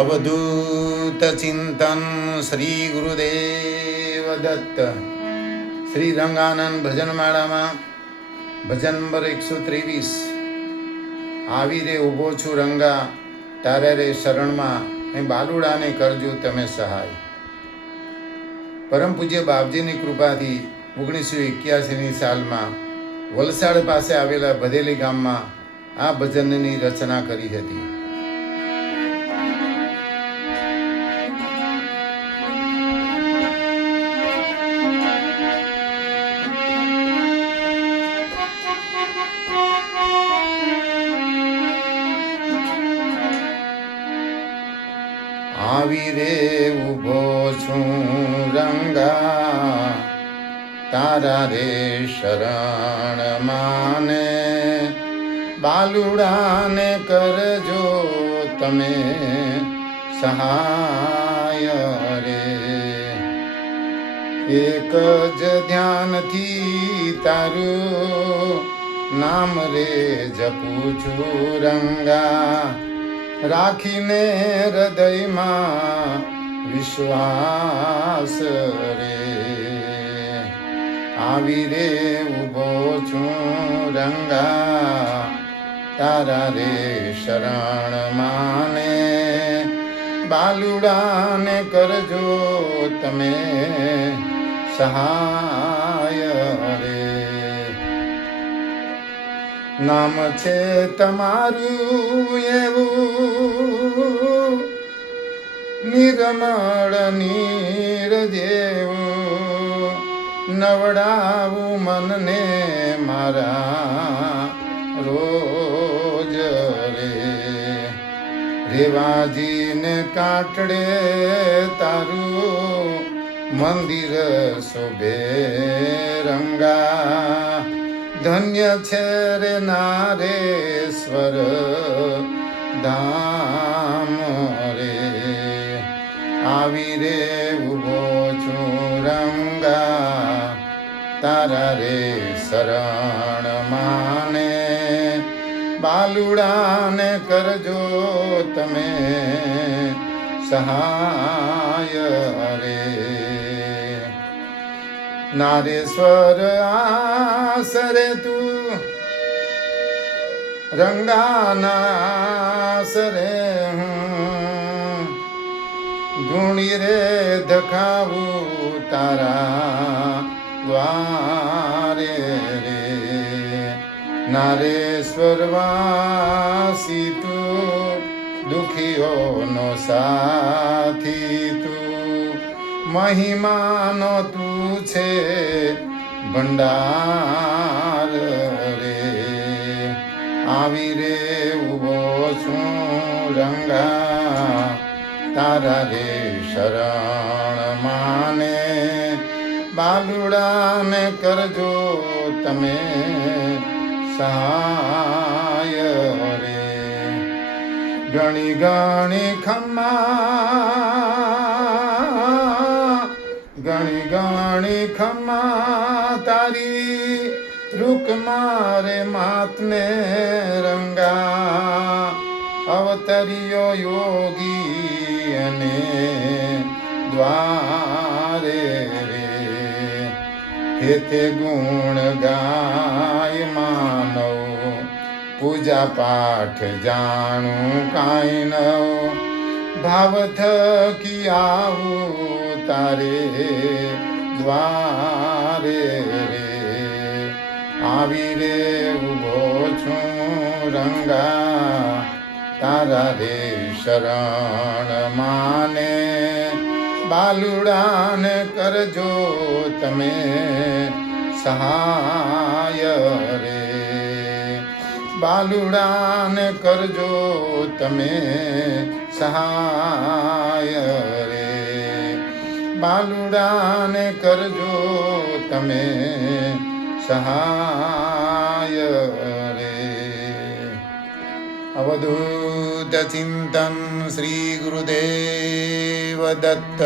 अवधूत चिंतन श्री गुरुदेव दत्त। श्री रंगानंद भजन माळाમાં ભજન નંબર 123। આવી રે ઊભો છું રંગા, તારે રે શરણમાં, એ બાલુડાને કરજો તમે સહાય। પરમ પૂજ્ય બાપજીની કૃપાથી 1981ની સાલમાં વલસાડ પાસે આવેલા ભદેલી ગામમાં આ ભજનની રચના કરી હતી। આવી રે ઊભો છું રંગા, તારા રે શરણ માને, બાલુડાને કરજો તમે સહાય રે। એક જ ધ્યાનથી તારું નામ રે જપું છું રંગા, રાખીને હૃદયમાં વિશ્વાસ રે। આવી રે ઊભો છું રંગા, તારા રે શરણ માને, બાલુડાને કરજો તમે સહાય રે। નામ છે તમારું એવું નિર્મળ નીર જેવું, નવડાવું મનને મારા રોજ રે। રેવાજીને કાંઠડે તારું મંદિર શોભે રંગા, ધન્ય છે રે નારેશ્વર ધામ રે। આવી રે ઊભો છું રંગા, તારા રે શરણ માને, બાલુડાને કરજો તમે સહાય રે। નારેશ્વર આસરે તું રંગાના આસરે હું, ધૂણી રે ધખાવું તારા દ્વારે રે। નારેશ્વર વાસી તું, દુખીઓનો સાથી તું, મહિમાનો તું છે ભંડાર રે। આવી રે ઊભો છું રંગા, તારા રે શરણ માને, બાલુડાને કરજો તમે સહાય રે। ગણી ગણી ખમ્મા, ગણી ગણી ખમ્મા તારી રૂક મારે માતને રંગા, અવતરિયો યોગી અને દ્વારે રે। હેતે ગુણ ગાય માનવ, પૂજા પાઠ જાણું કાંઈ નવ, ભાવ થકી આવું તારે દ્વારે રે। આવી રે ઊભો છું રંગા, તારા રે શરણ માને, બાલુડાને કરજો તમે સહાય રે। બાલુડાને કરજો તમે સહાય રે। બાલુડાને કરજો તમે સહાય રે। અવધૂત ચિંતન શ્રી ગુરુદેવ દત્ત।